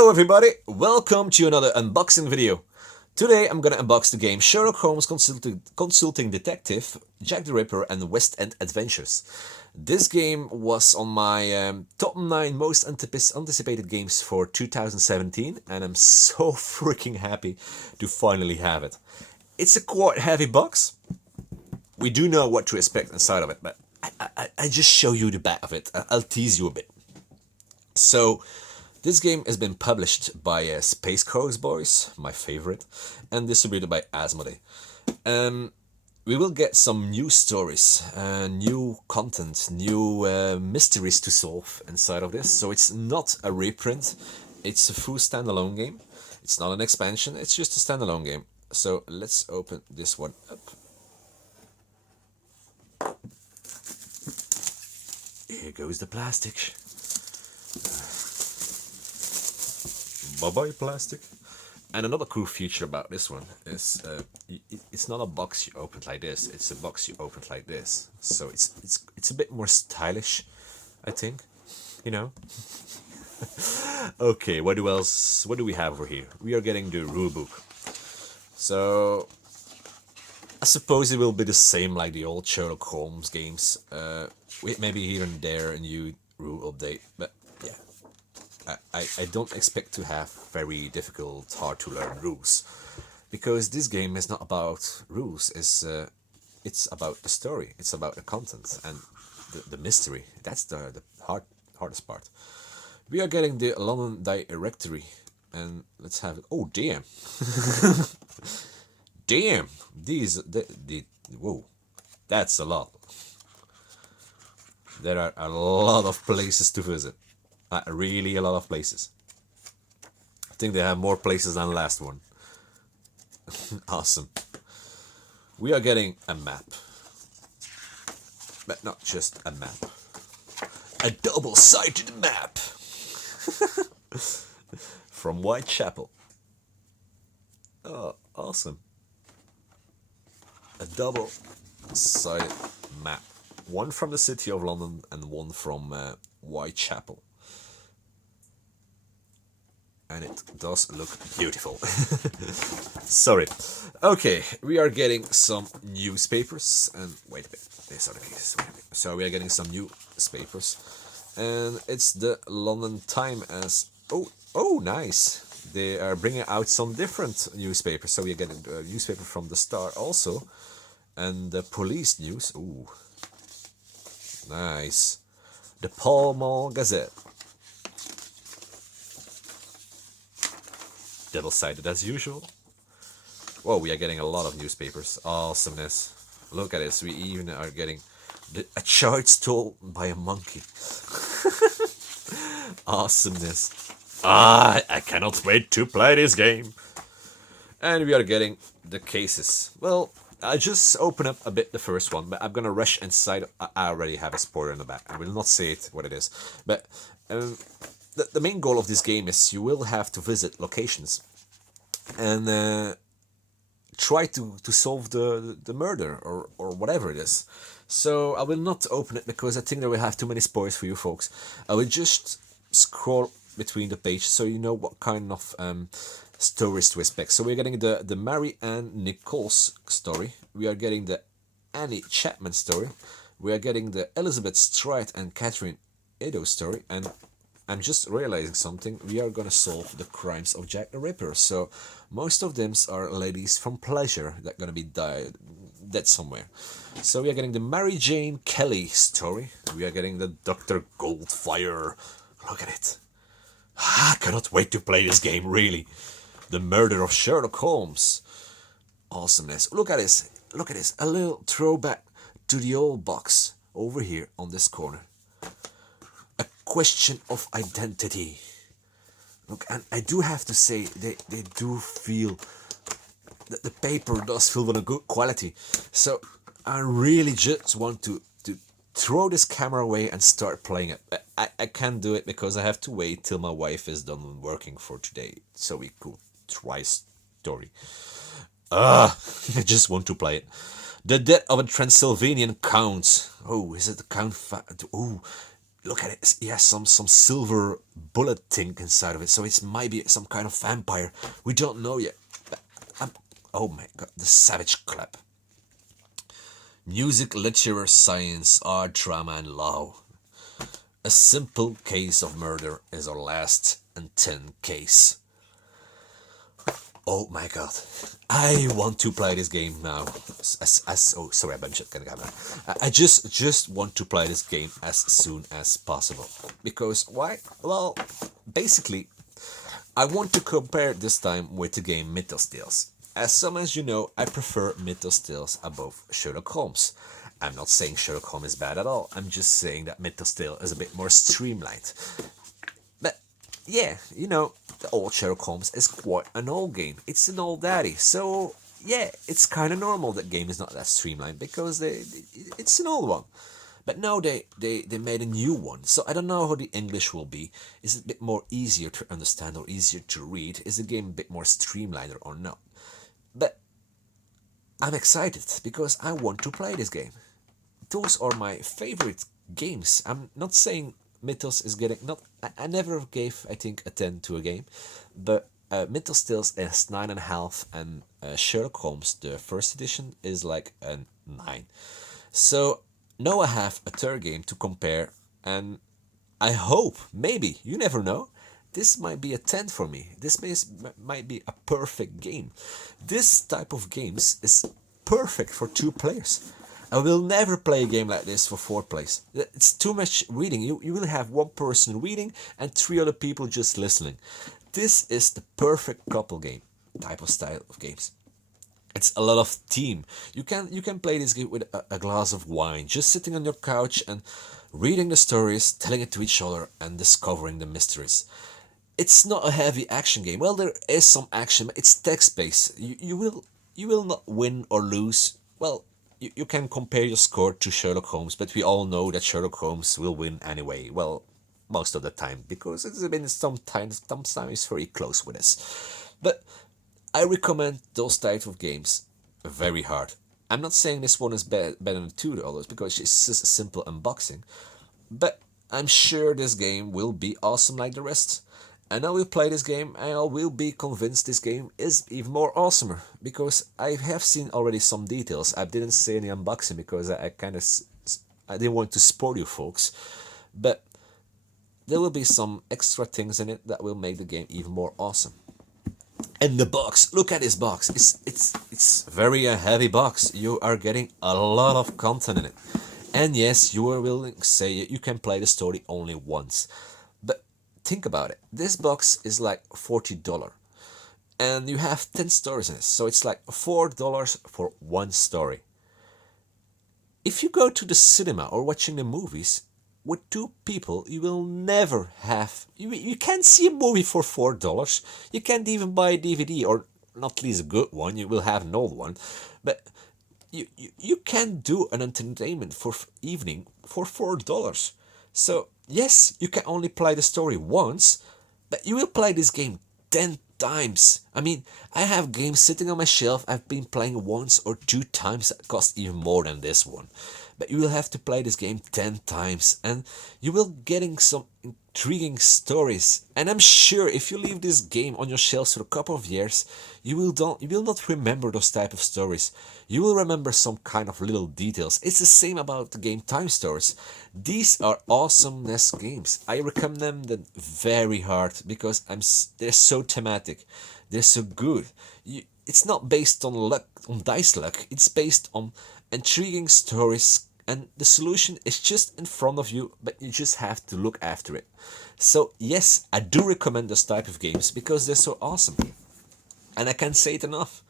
Hello everybody, welcome to another unboxing video. Today I'm gonna unbox the game Sherlock Holmes Consulting Detective, Jack the Ripper and West End Adventures. This game was on my top 9 most anticipated games for 2017 and I'm so freaking happy to finally have it. It's a quite heavy box. We do know what to expect inside of it, but I just show you the back of it. I'll tease you a bit. So, this game has been published by Space Cowboys, my favorite, and distributed by Asmodee. We will get some new stories, new content, new mysteries to solve inside of this. So it's not a reprint, it's a full standalone game. It's not an expansion, it's just a standalone game. So let's open this one up. Here goes the plastic. Bye-bye plastic. And another cool feature about this one is it's not a box you open like this, it's a box you open like this. So it's a bit more stylish, I think, you know. Okay, what do we have over here? We are getting the rulebook. So I suppose it will be the same like the old Sherlock Holmes games, with maybe here and there a new rule update, but yeah. I don't expect to have very difficult, hard to learn rules, because this game is not about rules. It's about the story. It's about the content and the mystery. That's the hardest part. We are getting the London directory, and let's have it. Oh damn! Damn! Whoa, that's a lot. There are a lot of places to visit. Really a lot of places. I think they have more places than the last one. Awesome. We are getting a map. But not just a map. A double-sided map! From Whitechapel. Oh, awesome. A double-sided map. One from the city of London and one from Whitechapel. And it does look beautiful. Sorry. Okay, we are getting some newspapers. And wait a bit, these are the cases. Wait a bit. So we are getting some newspapers. And it's the London Times as... Oh, nice. They are bringing out some different newspapers. So we are getting a newspaper from the Star also. And the police news. Ooh. Nice. The Pall Mall Gazette. Double-sided as usual. Whoa, we are getting a lot of newspapers. Awesomeness. Look at this. We even are getting a chart stolen by a monkey. Awesomeness. I cannot wait to play this game. And we are getting the cases. Well, I just open up a bit the first one, but I'm gonna rush inside. I already have a spoiler in the back. I will not say it what it is. But the main goal of this game is you will have to visit locations and try to solve the murder or whatever it is. So I will not open it because I think that will have too many spoilers for you folks. I will just scroll between the pages so you know what kind of stories to expect. So we're getting the Mary Ann Nichols story. We are getting the Annie Chapman story. We are getting the Elizabeth Stride and Catherine Edo story. And I'm just realizing something. We are gonna solve the crimes of Jack the Ripper. So most of them are ladies from pleasure that are gonna be dead somewhere. So we are getting the Mary Jane Kelly story. We are getting the Dr. Goldfire. Look at it. I cannot wait to play this game, really. The murder of Sherlock Holmes. Awesomeness. Look at this. Look at this. A little throwback to the old box over here on this corner. A question of identity. Look, and I do have to say, they do feel that the paper does feel with a good quality. So I really just want to throw this camera away and start playing it. I can't do it because I have to wait till my wife is done working for today, so we could try story. I just want to play it. The Death of a Transylvanian Count. Oh, is it the Count? Oh, look at it. He has some silver bullet thing inside of it, so it might be some kind of vampire. We don't know yet. But oh my god, the savage clap. Music, literature, science, art, drama, and law. A simple case of murder is our last and 10 case. Oh my god. I want to play this game now. Oh, sorry, I'm just gonna I just want to play this game as soon as possible. Because why? Well, basically, I want to compare this time with the game Mythos Tales. As some as you know, I prefer Mythos Tales above Sherlock Holmes. I'm not saying Sherlock Holmes is bad at all. I'm just saying that Mythos Tales is a bit more streamlined. But yeah, the old Sherlock Holmes is quite an old game. It's an old daddy. So yeah, it's kind of normal that game is not that streamlined because it's an old one. But now they made a new one. So I don't know how the English will be. Is it a bit more easier to understand or easier to read? Is the game a bit more streamlined or not? But I'm excited because I want to play this game. Those are my favorite games. I'm not saying Mythos is getting not. I never gave I think a 10 to a game, but Mythos Tales is 9.5, and Sherlock Holmes the first edition is like a 9. So now I have a third game to compare, and I hope maybe you never know. This might be a 10 for me. This might be a perfect game. This type of games is perfect for 2 players. I will never play a game like this for 4 players. It's too much reading. You will have one person reading and 3 other people just listening. This is the perfect couple game type of style of games. It's a lot of team. You can play this game with a glass of wine, just sitting on your couch and reading the stories, telling it to each other, and discovering the mysteries. It's not a heavy action game. Well, there is some action, but it's text-based. You will not win or lose. Well, you can compare your score to Sherlock Holmes, but we all know that Sherlock Holmes will win anyway. Well, most of the time, because it's been sometimes very close with us. But I recommend those type of games very hard. I'm not saying this one is better than 2 others because it's just a simple unboxing, but I'm sure this game will be awesome like the rest. And I will play this game and I will be convinced this game is even more awesomer because I have seen already some details. I didn't say any unboxing because I didn't want to spoil you folks, but there will be some extra things in it that will make the game even more awesome. And the box, look at this box. It's very a heavy box. You are getting a lot of content in it. And yes, you are willing to say you can play the story only once. But think about it. This box is like $40. And you have 10 stories in it. So it's like $4 for one story. If you go to the cinema or watching the movies, with 2 people, you will never have. You can't see a movie for $4. You can't even buy a DVD, or not least a good one. You will have an old one, but you can do an entertainment for evening for $4. So yes, you can only play the story once, but you will play this game 10 times. I mean, I have games sitting on my shelf I've been playing once or 2 times that cost even more than this one. But you will have to play this game 10 times and you will getting some intriguing stories. And I'm sure if you leave this game on your shelves for a couple of years, you will not remember those type of stories. You will remember some kind of little details. It's the same about the game Time Stories. These are awesomeness games. I recommend them very hard because they're so thematic. They're so good. It's not based on luck, on dice luck. It's based on intriguing stories, and the solution is just in front of you, but you just have to look after it. So yes, I do recommend this type of games because they're so awesome. And I can't say it enough.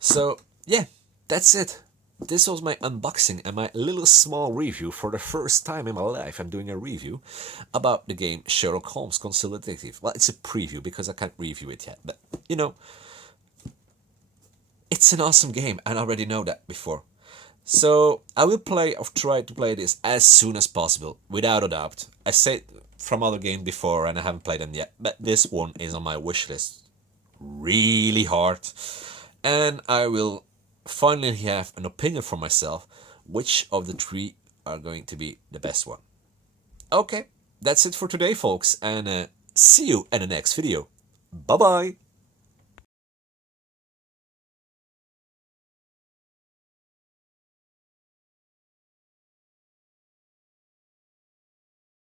So yeah, that's it. This was my unboxing and my little small review. For the first time in my life, I'm doing a review about the game Sherlock Holmes Concealed Detective. Well, it's a preview because I can't review it yet, but it's an awesome game, and I already know that before. So I will play or try to play this as soon as possible, without a doubt. I said from other games before and I haven't played them yet, but this one is on my wish list really hard. And I will finally have an opinion for myself which of the 3 are going to be the best one. Okay, that's it for today, folks, and see you in the next video. Bye bye.